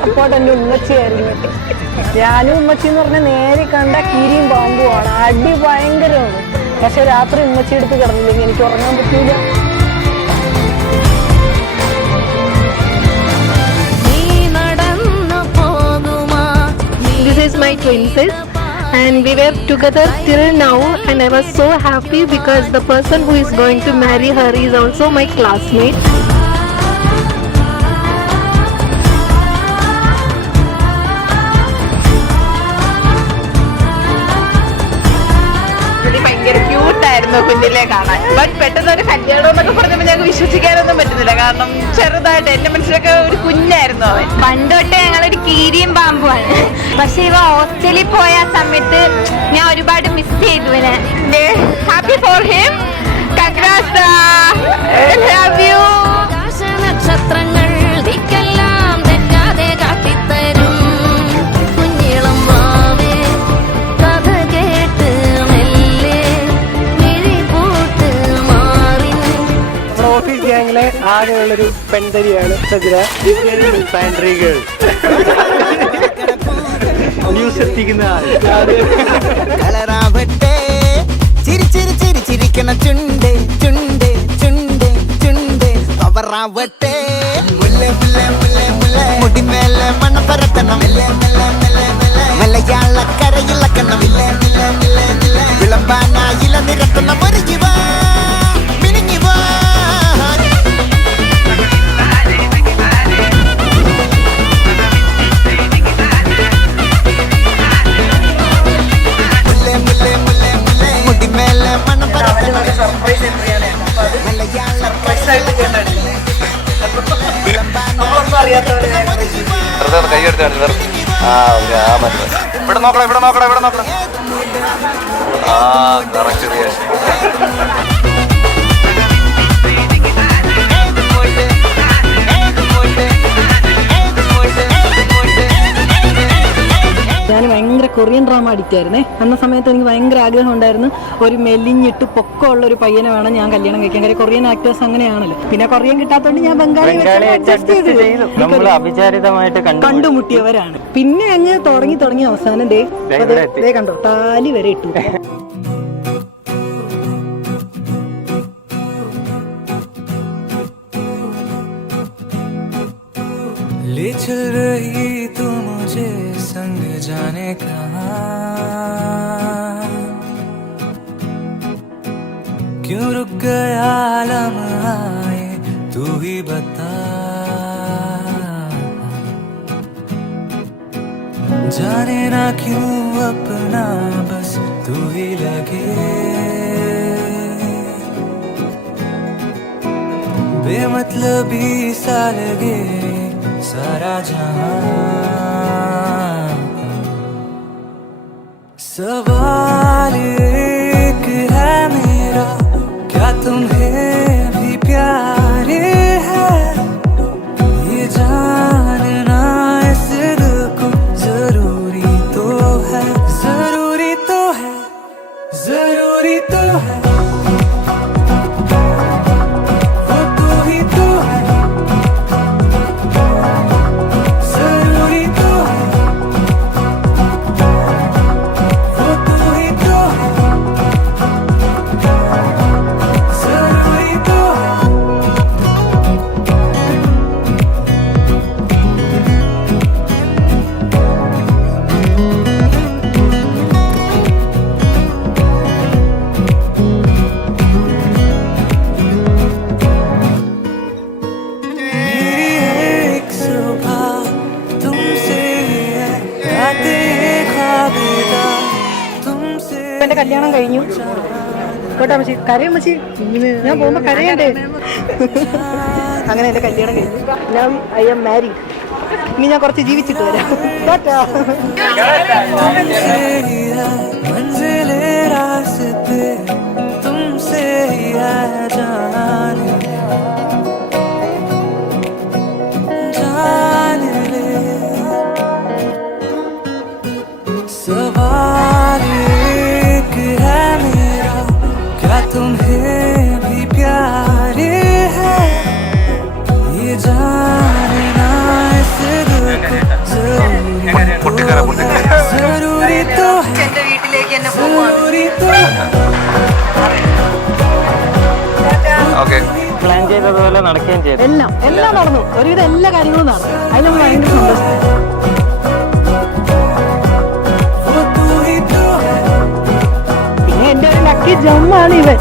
Support എൻ്റെ ഉമ്മച്ചിയായിരുന്നു. ഞാനും ഉമ്മച്ചി എന്ന് പറഞ്ഞാൽ നേരെ കണ്ട കീരിയും പാമ്പുമാണ്. അടി ഭയങ്കരമാണ്. പക്ഷെ രാത്രി ഉമ്മച്ചി എടുത്ത് കിടന്നില്ലെങ്കിൽ എനിക്ക് ഉറങ്ങാൻ പറ്റൂല. This is my twin sis and we were together till now and I was so happy because the person who is going to marry her is also my classmate. കുഞ്ഞിലെ കാണാൻ. ബട്ട് പെട്ടെന്ന് ഒരു കല്യാണം എന്നൊക്കെ പറഞ്ഞപ്പോൾ ഞങ്ങൾക്ക് വിശ്വസിക്കാനൊന്നും പറ്റുന്നില്ല. കാരണം ചെറുതായിട്ട് എന്റെ മനസ്സിലൊക്കെ ഒരു കുഞ്ഞായിരുന്നു അവൻ. പണ്ട് തൊട്ടേ ഞങ്ങളൊരു കീരിയും പാമ്പുമാണ്. പക്ഷെ ഇവ ഹോസ്റ്റലിൽ പോയ സമയത്ത് ഞാൻ ഒരുപാട് മിസ് ചെയ്തു. Happy for him. Congrats. Love you. നക്ഷത്രങ്ങൾ ദിക്കെല്ലാം തെറ്റാതെ കാട്ടിത്തരും. കുഞ്ഞിളം വാവേ കഥ കേട്ട് മെല്ലെ മിഴിപൂട്ട് മാറി. ഓഫീസ് ഗ്യാങ്ങിലെ ആകെയുള്ളൊരു പെൺതരിയാണ് സജിന. ന്യൂസ് എത്തിക്കുന്ന കളറാവട്ടെ ചിരി ചിരി ചിരി ചിരിക്കണ ചുണ്ട് ചുണ്ട് ചുണ്ട് ചുണ്ട് കവറാവട്ടെ മുല്ല മുല്ല മുല്ല മുല്ല മുടിമേലെ മണം പരത്തണം മലയാള കരയിളക്കണം വിളമ്പാനായില നിരത്തണം ഒരുങ്ങി വാ മിനുങ്ങി വാ. ഇവിടെ നോക്കണം ഇവിടെ നോക്കണം ഇവിടെ നോക്കണം. ആ കറക്റ്റ് റിയാക്ഷൻ. ഞാൻ ഭയങ്കര കൊറിയൻ ഡ്രാമ അഡിക്റ്റ് ആയിരുന്നേ. അന്ന സമയത്ത് എനിക്ക് ഭയങ്കര ആഗ്രഹം ഉണ്ടായിരുന്നു ഒരു മെലിഞ്ഞിട്ട് പൊക്കമുള്ള ഒരു പയ്യനെ വേണം ഞാൻ കല്യാണം കഴിക്കാൻ. കാര്യം കൊറിയൻ ആക്ടേഴ്സ് അങ്ങനെയാണല്ലോ. പിന്നെ കൊറിയൻ കിട്ടാത്തോണ്ട് ഞാൻ ബംഗാളി കണ്ടുമുട്ടിയവരാണ്. പിന്നെ അങ്ങ് തുടങ്ങി അവസാനം ദേ കണ്ടോ താലി വരെ ഇട്ടു. ले चल रही तू मुझे संग जाने कहाँ, क्यों रुक गया लम्हा ये तू ही बता, जाने ना क्यों अपना बस तू ही लगे, बेमतलबी सा लगे सारा जहां। सवाल एक है मेरा, क्या तुम्हें भी प्यार है, ये जानना इस दिल को जरूरी तो है, जरूरी तो है, जरूरी तो है, वो तू ही तो है, जरूरी तो है, वो तू ही तो है, जरूरी तो है। मेरी एक सुबह तुमसे है, रातें ख्वाबेदा तुमसे। എന്റെ കല്യാണം കഴിഞ്ഞു കേട്ടോ അമ്മച്ചി. കരയും അമ്മച്ചി, ഞാൻ പോകുമ്പോ കരയണ്ടേ. അങ്ങനെ എന്റെ കല്യാണം കഴിഞ്ഞു. ഞാൻ ഐ എം മാരീഡ്. ഇനി ഞാൻ കുറച്ച് ജീവിച്ചിട്ട് വരാം. ടാറ്റാ. तुमसे ही है मंजिले रास्ते, तुमसे ही है जान ले, जान ले। सवाल एक है मेरा, क्या तुम्हें भी प्यार है, ये जानना इस दिल को പൊട്ടിക്കര പൊട്ടിക്കര. जरूरी तो എന്റെ വീട്ടിലേക്ക് എന്നെ जरूरी तो ഓക്കെ. പ്ലാൻ ചെയ്തതുപോലെ നടക്കുകയും ചെയ്തു. എല്ലാം നടന്നു. ഒരുവിധം എല്ലാ കാര്യങ്ങളും നടന്നു. അതിൽ നമ്മൾ ഭയങ്കര സന്തോഷം. वो तू ही तो പിന്നെ എന്റെ ഒരു ലക്കി ജമ്മാണ് ഇവൻ.